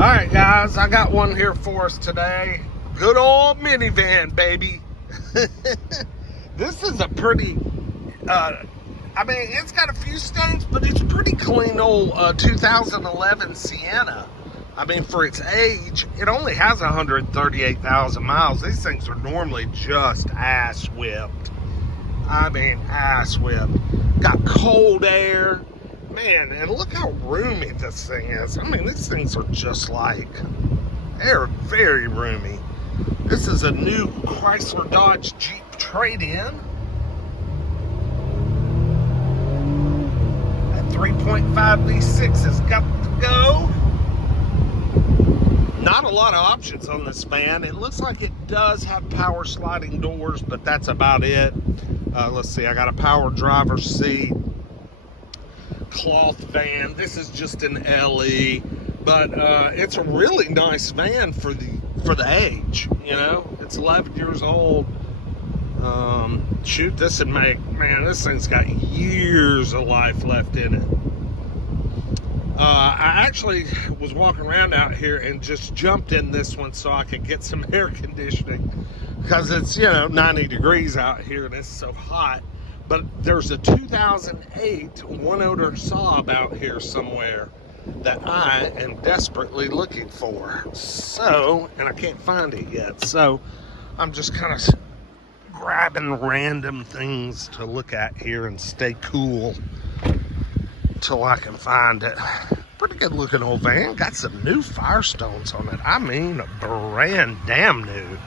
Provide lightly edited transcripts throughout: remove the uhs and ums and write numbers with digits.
Alright guys, I got one here for us today. Good old minivan, baby. This is a pretty, I mean, it's got a few stains, but it's pretty clean old 2011 Sienna. I mean, for its age, it only has 138,000 miles. These things are normally just ass whipped. I mean, ass whipped. Got cold air. Man, and look how roomy this thing is. I mean, these things are just like, they're very roomy. This is a new Chrysler Dodge Jeep trade-in. That 3.5 V6 has got to go. Not a lot of options on this van. It looks like it does have power sliding doors, but that's about it. Let's see, I got a power driver's seat. Cloth van. This is just an LE, but it's a really nice van for the age. You know, it's 11 years old. Shoot, this would make, man, this thing's got years of life left in it. I actually was walking around out here and just jumped in this one so I could get some air conditioning, because it's, you know, 90 degrees out here and it's so hot. But there's a 2008 one-owner Saab out here somewhere that I am desperately looking for. So, and I can't find it yet. So, I'm just kind of grabbing random things to look at here and stay cool until I can find it. Pretty good looking old van. Got some new Firestones on it. I mean, brand damn new.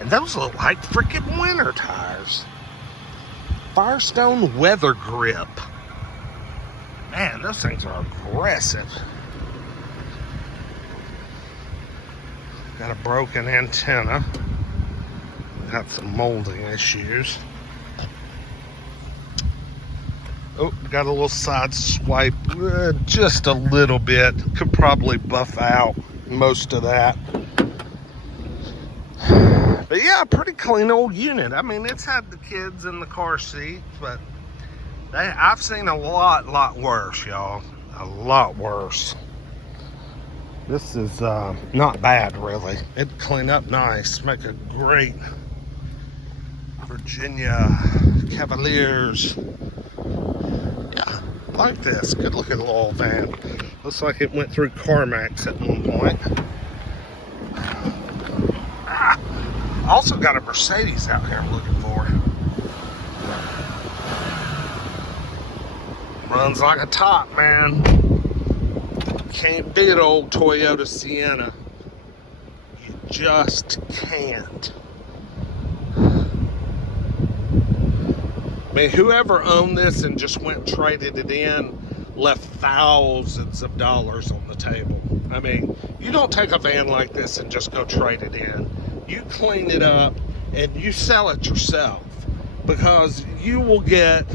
And those look like freaking winter tires. Firestone Weather Grip. Man, those things are aggressive. Got a broken antenna. Got some molding issues. Oh, got a little side swipe. Just a little bit. Could probably buff out most of that. But yeah, pretty clean old unit. I mean, it's had the kids in the car seat, but I've seen a lot worse, y'all. A lot worse. This is not bad, really. It'd clean up nice, make a great Virginia Cavaliers. Yeah, like this. Good looking little van. Looks like it went through CarMax at one point. Also got a Mercedes out here I'm looking for. Runs like a top, man. Can't beat old Toyota Sienna. You just can't. I mean, whoever owned this and just went and traded it in left thousands of dollars on the table. I mean, you don't take a van like this and just go trade it in. You clean it up and you sell it yourself, because you will get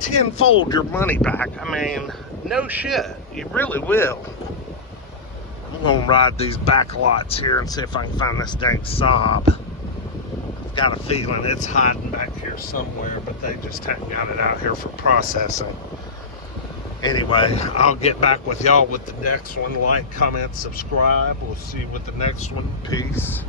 tenfold your money back. I mean, no shit, you really will. I'm gonna ride these back lots here and see if I can find this dang Saab. I've got a feeling it's hiding back here somewhere, but they just haven't got it out here for processing. Anyway, I'll get back with y'all with the next one. Like, comment, subscribe. We'll see you with the next one. Peace.